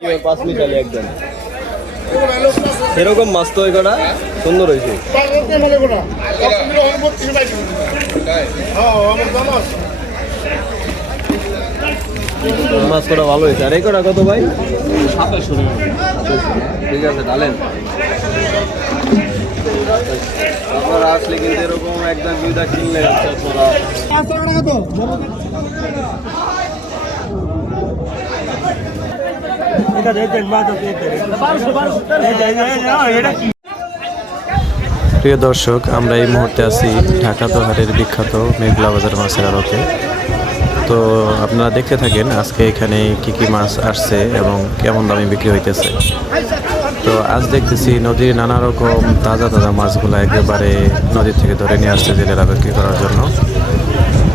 5 মিটালি একদম এরকম মাছ তো এখানে সুন্দর হয়েছে। মাছ কটা ভালো হয়েছে। আর এই কটা কত ভাই? 2700 টাকা। ঠিক আছে ডালেন। আপনারা আসলে কিন্তু এরকম একদম দুইটা কিনলে আপনারা 500 টাকা কত? প্রিয় দর্শক, আমরা এই মুহূর্তে আছি ঢাকা দোহারের বিখ্যাত মেঘলা বাজার মাছের আড়তে। তো আপনারা দেখতে থাকেন আজকে এখানে কি কি মাছ আসছে এবং কেমন দামে বিক্রি হইতেছে। তো আজ দেখতেছি নদীর নানা রকম তাজা তাজা মাছগুলো একেবারে নদী থেকে ধরে নিয়ে আসছে জেলেরা বিক্রি করার জন্য।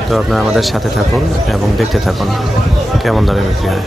তো আপনারা আমাদের সাথে থাকুন এবং দেখতে থাকুন কেমন দামে বিক্রি হয়।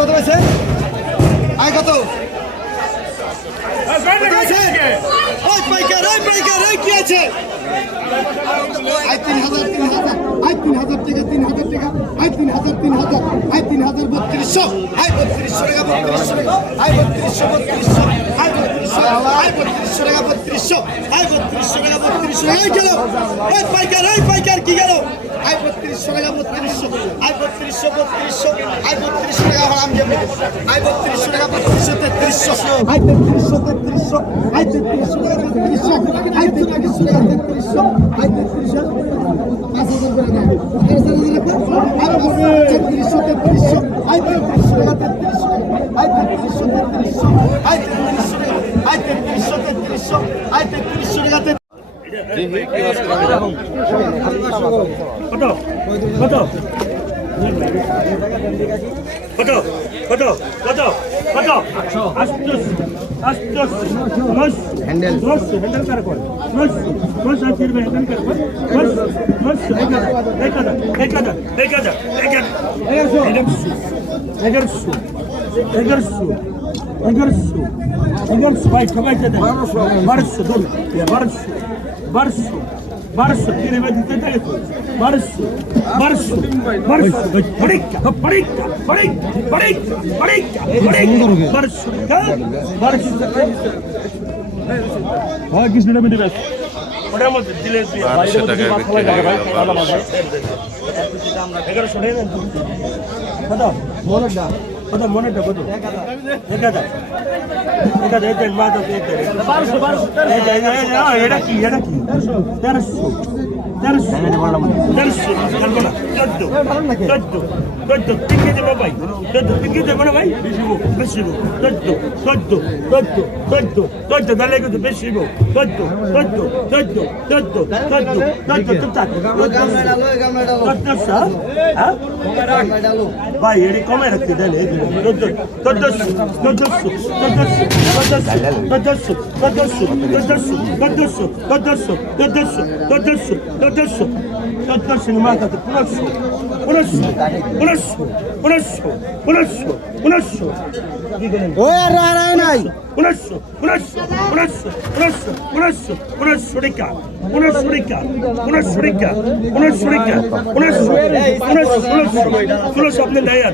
কত হয়েছে? আয় কত? কি আছে? 3000 টাকা 3000 টাকা 3000 3200 3200 টাকা 3200 টাকা 3200 টাকা 3200 টাকা 3200 গেল। পাইকার কি গেল? 3200 টাকা 3200 3200 টাকা হারাম যাবে। 3200 টাকা 3200 3300 3300 3300 টাকা 3300 3300 টাকা 3300 5000 করে না 3300 ভাই এটি কমে রাখতে দেন আপনি নেয়ার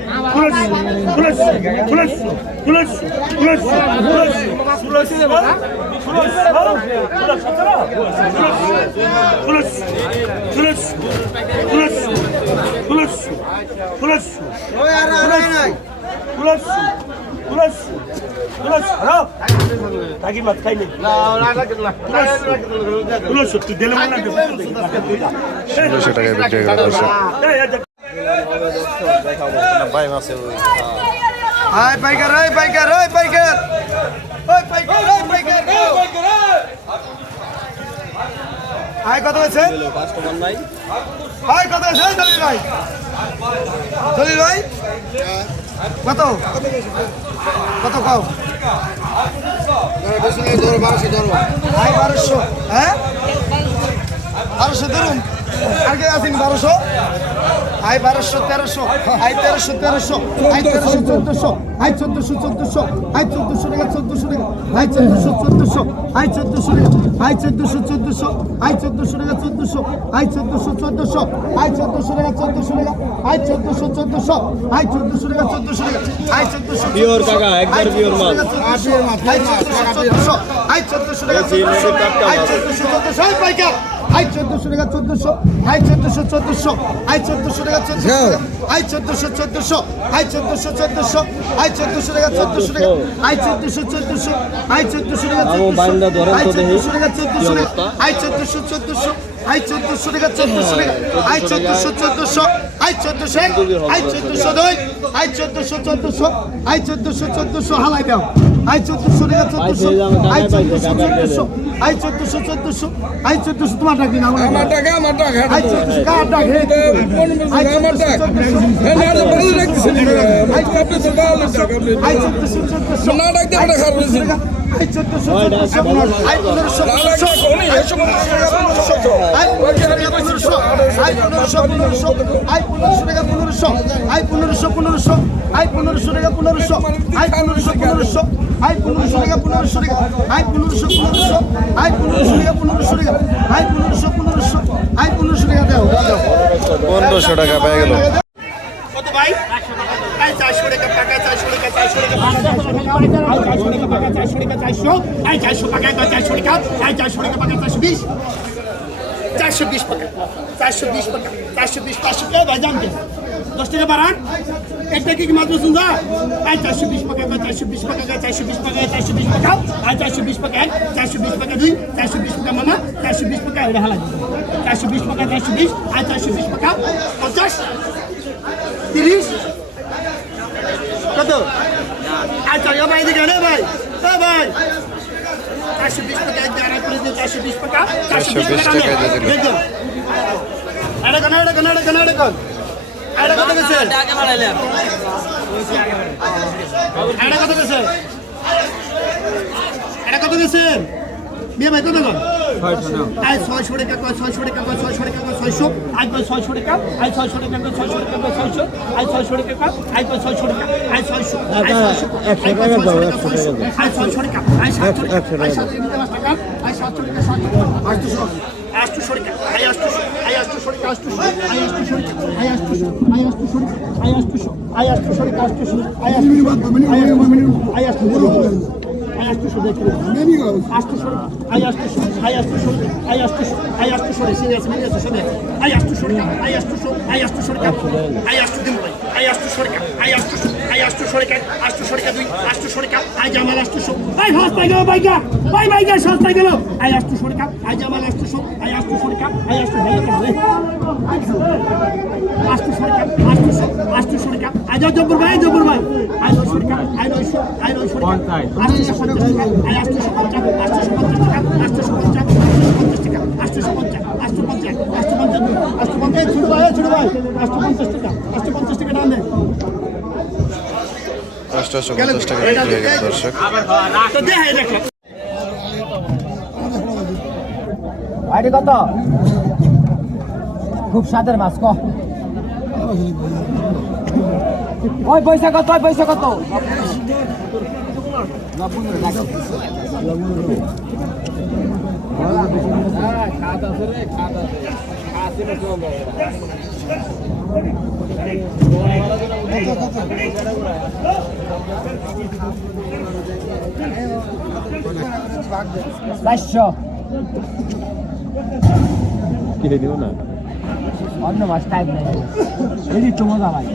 তাকে মাছ খাইনি তুই দিলে মনে 1600 টাকায় বিক্রি করে দর্শক। হাই পাইকার ওই পাইকার ওই পাইকার ওই পাইকার ওই পাইকার হাই কত আছে কাস্টমার নাই হাই কত আছে জলিল ভাই কত কত খাও হাই 1200 হ্যাঁ 1200 ধরুন আর কে আছেন 1200 হাই 1200 1300 হাই 1300 1300 হাই 1300 1400 হাই 1400 1400 হাই 1400 টাকা 1400 টাকা হাই 1400 1400 হাই 1400 টাকা হাই 1400 1400 হাই 1400 টাকা 1400 হাই 1400 1400 হাই 1400 টাকা 1400 টাকা হাই 1400 1400 হাই 1400 টাকা 1400 টাকা হাই 1400 পিওর কাকা একবার পিওর মাল হাই 1400 হাই 1400 টাকা 1400 হাই 1400 1400 হাই পাইকার হাই 1400 টাকা 1400 হাই 1400 1400 হাই 1400 টাকা 1400 হাই 1400 1400 হাই 1400 1400 হাই 1400 টাকা 1400 টাকা হাই 1400 1400 হাই 1400 টাকা 1400 বান্দা ধরেন হাই তো দেখি 1400 টাকা 1400 টাকা হাই 1400 1400 হাই 1400 টাকা 1400 টাকা হাই 1400 1400 হাই 1400 হাই 1400 দুই হাই 1400 1400 হাই 1400 1400 হালাই দাও হাই 1400 টাকা 1400 হাই 1400 1400 হাই 1400 1400 হাই 1400 তোমার ডাকি না আমার টাকা হাই 1400 কার ডাক হে হাই 1400 1400 হাই 1400 1400 না ডাকতে বড় খারাপ হইছে হাই 1400 1400 হাই 1500 হাই 1500 হাই 1500 হাই 1500 টাকা 1500 হাই 1500 1500 হাই 1500 টাকা 1500 হাই 1500 1500 হাই 1500 টাকা 1500 টাকা হাই 1500 1500 হাই 1500 টাকা 1500 টাকা হাই 1500 1500 হাই 1500 টাকা দাও 1500 টাকা পেয়ে গেল। কত ভাই 400 টাকা টাকা 400 টাকা 400 টাকা 400 টাকা 400 আই 400 টাকা 400 টাকা আই 400 টাকা 420 420 টাকা 420 টাকা 420 500 টাকা ভাই জানতে 10 টাকা বাড়ান একটা কি মাত্র শুনছা আই 420 টাকা 420 টাকা 420 টাকা 420 টাকা আই 420 টাকা 420 টাকা 2 420 টাকা মামা 420 টাকা এটা হালা 420 টাকা 420 আই 420 টাকা 50 30 কত আচ্ছা ভাই দিকে রে ভাই এ ভাই 420 টাকা এক জায়গা করে দিও 420 টাকা 420 টাকা দিয়ে দিল। দেখো এটা কত গেছে আগে বাড়াইলাম এটা কত গেছে বিয়ে ভাই কত গেল আই 600 টাকা 600 টাকা 600 টাকা 600 আই 600 টাকা আই 600 টাকা 600 টাকা 600 আই 600 টাকা আই 600 টাকা আই 600 আই 600 টাকা দাও 100 আই 600 টাকা আই 700 টাকা আই 700 টাকা আই 700 টাকা 800 টাকা আই 800 আই 800 টাকা 800 আই 800 আই 800 আই 800 আই 800 আই 800 টাকা 800 আই 800 আই 800 800 দেখো 800 আই 800 আই 800 আই 800 আই 800 সিরিয়াস মিনিয়াস শুনে আই 800 কাপ আই 800 আই 800 কাপ আই 800 দিন ভাই আই 800 কাপ আই 800 আই 800 কাপ 800 কাপ 2 800 কাপ আই জামাল 800 আই সস্তা গেল বাইগা বাইগা সস্তা গেল আই 800 কাপ আই জামাল 800 আই 800 কাপ আই 800 ভাই 800 কাপ 800 কাপ আই জব্বর ভাই I 900 cup I 900 I 900 cup 850 cup I 850 850 cup 850 টাকা 850 850 ছোট ভাই 850 টাকা 850 টাকা দাম দেন 850 টাকা বিক্রি হয়ে গেল দর্শক। তো দেখাই দেখো আইডি কত খুব স্বাদের মাছ ক ওই পয়সা কত অন্য মাছ টাইপ নেই এই তো মজা ভাই